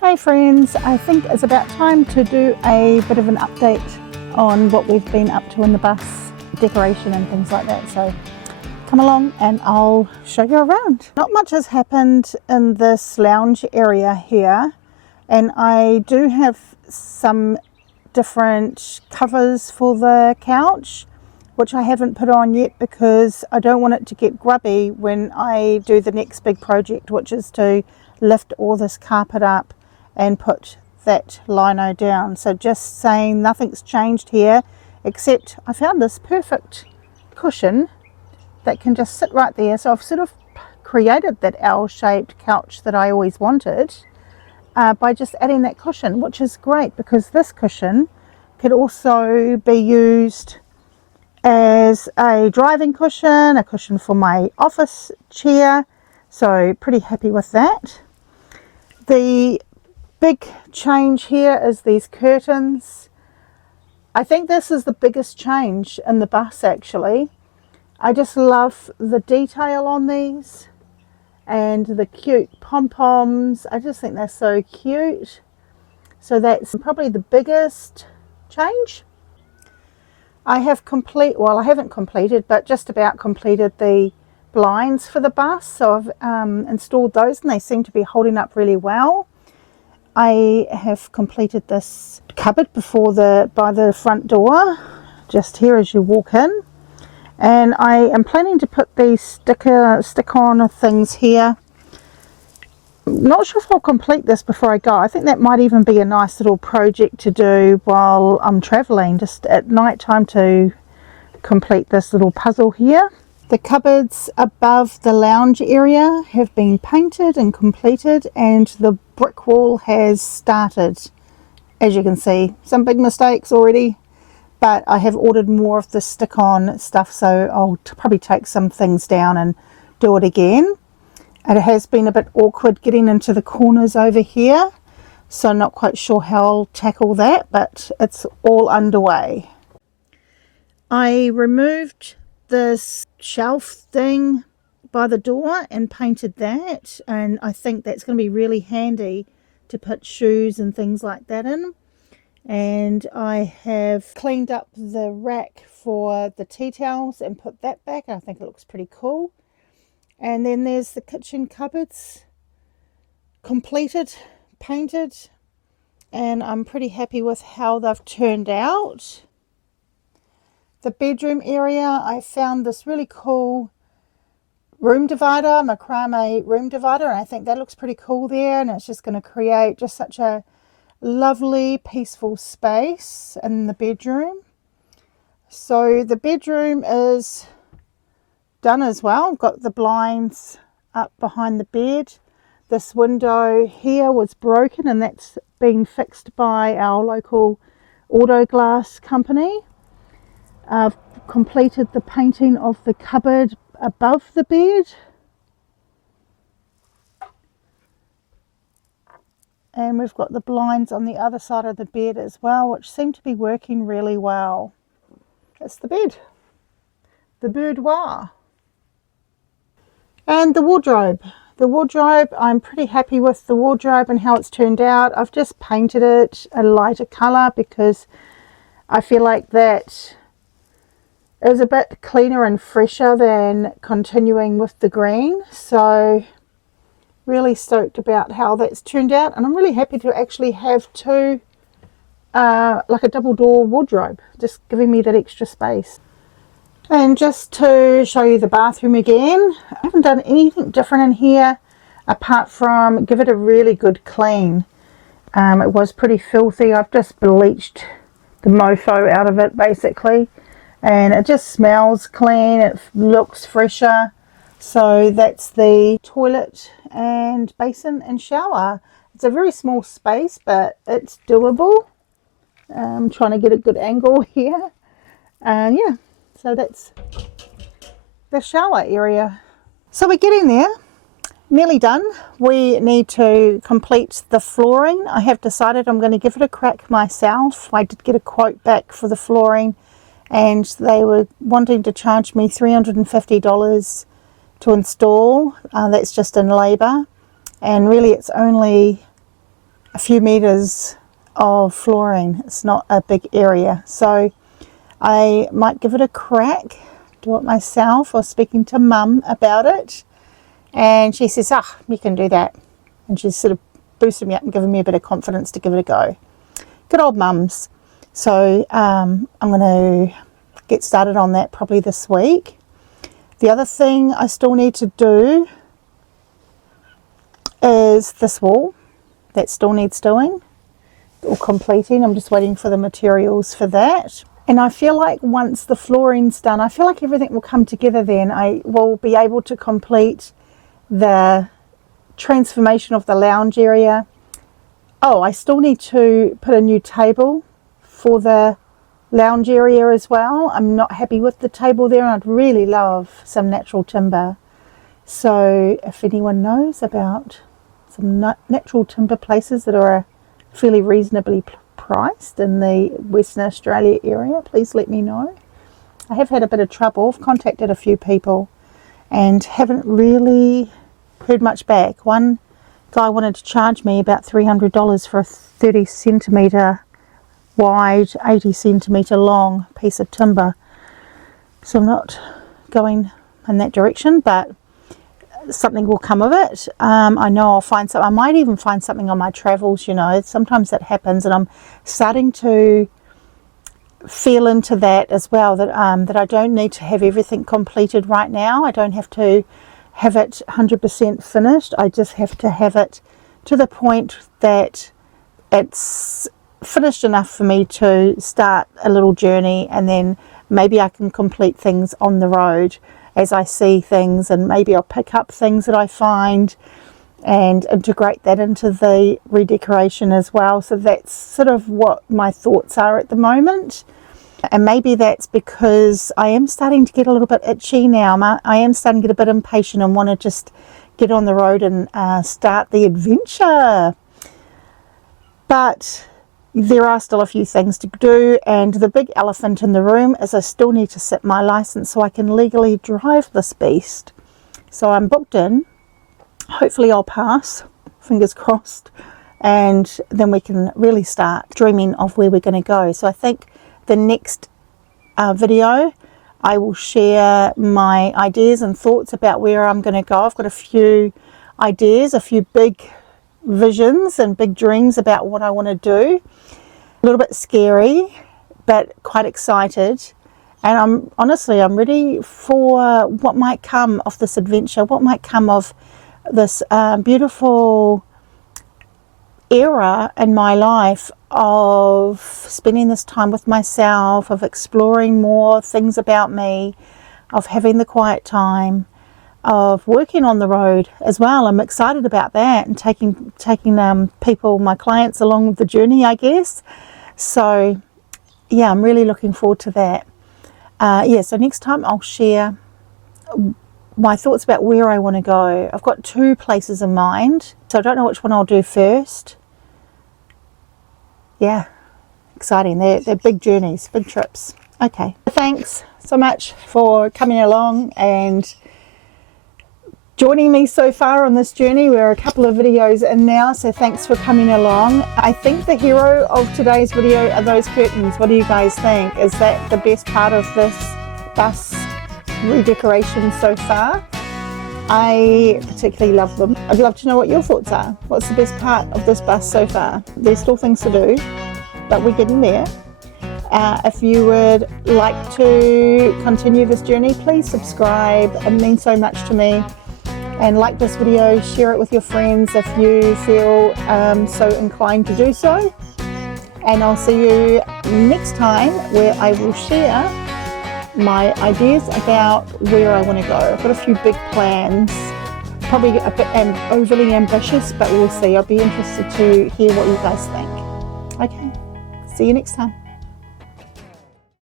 Hey friends, I think it's about time to do a bit of an update on what we've been up to in the bus, decoration and things like that. So come along and I'll show you around. Not much has happened in this lounge area here, and I do have some different covers for the couch which I haven't put on yet because I don't want it to get grubby when I do the next big project, which is to lift all this carpet up and put that lino down. So just saying, nothing's changed here, except I found this perfect cushion that can just sit right there. So I've sort of created that L-shaped couch that I always wanted by just adding that cushion, which is great because this cushion could also be used as a driving cushion, a cushion for my office chair. So pretty happy with that. The big change here is these curtains. I think this is the biggest change in the bus actually. I just love the detail on these and the cute pom-poms. I just think they're so cute. So that's probably the biggest change. I haven't completed, but just about completed the blinds for the bus. So I've installed those and they seem to be holding up really well. I have completed this cupboard by the front door, just here as you walk in. And I am planning to put these stick-on things here. Not sure if I'll complete this before I go. I think that might even be a nice little project to do while I'm traveling, just at night time, to complete this little puzzle here. The cupboards above the lounge area have been painted and completed, and the brick wall has started. As you can see, some big mistakes already, but I have ordered more of the stick-on stuff, so I'll probably take some things down and do it again. It has been a bit awkward getting into the corners over here, so I'm not quite sure how I'll tackle that, but it's all underway. I removed this shelf thing by the door and painted that, and I think that's going to be really handy to put shoes and things like that in. And I have cleaned up the rack for the tea towels and put that back. I think it looks pretty cool. And then there's the kitchen cupboards, completed, painted, and I'm pretty happy with how they've turned out. The bedroom area, I found this really cool room divider, macrame room divider, and I think that looks pretty cool there, and it's just going to create just such a lovely peaceful space in the bedroom. So the bedroom is done as well. I've got the blinds up behind the bed. This window here was broken and that's been fixed by our local auto glass company. I've completed the painting of the cupboard above the bed. And we've got the blinds on the other side of the bed as well, which seem to be working really well. It's the bed, the boudoir. And the wardrobe. The wardrobe, I'm pretty happy with the wardrobe and how it's turned out. I've just painted it a lighter colour because I feel like that is a bit cleaner and fresher than continuing with the green. So really stoked about how that's turned out, and I'm really happy to actually have two, like a double door wardrobe, just giving me that extra space. And just to show you the bathroom again, I haven't done anything different in here apart from give it a really good clean. It was pretty filthy. I've just bleached the mofo out of it basically, and it just smells clean, it looks fresher. So that's the toilet and basin and shower. It's a very small space, but it's doable. I'm trying to get a good angle here, and yeah. So that's the shower area. So we're getting there, nearly done. We need to complete the flooring. I have decided I'm going to give it a crack myself. I did get a quote back for the flooring and they were wanting to charge me $350 to install. That's just in labour, and really it's only a few meters of flooring. It's not a big area, so I might give it a crack, do it myself, or speaking to Mum about it. And she says, you can do that. And she's sort of boosted me up and given me a bit of confidence to give it a go. Good old mums. So I'm going to get started on that probably this week. The other thing I still need to do is this wall. That still needs doing or completing. I'm just waiting for the materials for that. And I feel like once the flooring's done, I feel like everything will come together then. I will be able to complete the transformation of the lounge area. Oh, I still need to put a new table for the lounge area as well. I'm not happy with the table there, and I'd really love some natural timber. So if anyone knows about some natural timber places that are fairly reasonably priced in the Western Australia area, please let me know. I have had a bit of trouble. I've contacted a few people and haven't really heard much back. One guy wanted to charge me about $300 for a 30 centimetre wide, 80 centimetre long piece of timber. So I'm not going in that direction, but something will come of it. I know I'll find something. I might even find something on my travels, you know. Sometimes that happens, and I'm starting to feel into that as well, that that I don't need to have everything completed right now. I don't have to have it 100% finished. I just have to have it to the point that it's finished enough for me to start a little journey, and then maybe I can complete things on the road as I see things, and maybe I'll pick up things that I find and integrate that into the redecoration as well. So that's sort of what my thoughts are at the moment. And maybe that's because I am starting to get a little bit itchy now. I am starting to get a bit impatient and want to just get on the road and start the adventure. But there are still a few things to do, and the big elephant in the room is I still need to sit my license so I can legally drive this beast. So I'm booked in. Hopefully I'll pass, fingers crossed, and then we can really start dreaming of where we're going to go. So I think the next video I will share my ideas and thoughts about where I'm going to go. I've got a few ideas, a few big visions and big dreams about what I want to do. A little bit scary, but quite excited. And I'm ready for what might come of this adventure, what might come of this beautiful era in my life of spending this time with myself, of exploring more things about me, of having the quiet time, of working on the road as well. I'm excited about that, and taking people, my clients, along the journey, I guess. So yeah, I'm really looking forward to that. So next time I'll share my thoughts about where I want to go. I've got 2 places in mind, so I don't know which one I'll do first. Yeah, exciting. They're big journeys, big trips. Okay, thanks so much for coming along and joining me so far on this journey. We're a couple of videos in now, so thanks for coming along. I think the hero of today's video are those curtains. What do you guys think? Is that the best part of this bus redecoration so far? I particularly love them. I'd love to know what your thoughts are. What's the best part of this bus so far? There's still things to do, but we're getting there. If you would like to continue this journey, please subscribe. It means so much to me. And like this video, share it with your friends if you feel so inclined to do so. And I'll see you next time, where I will share my ideas about where I want to go. I've got a few big plans, probably a bit overly ambitious, but we'll see. I'll be interested to hear what you guys think. Okay, see you next time.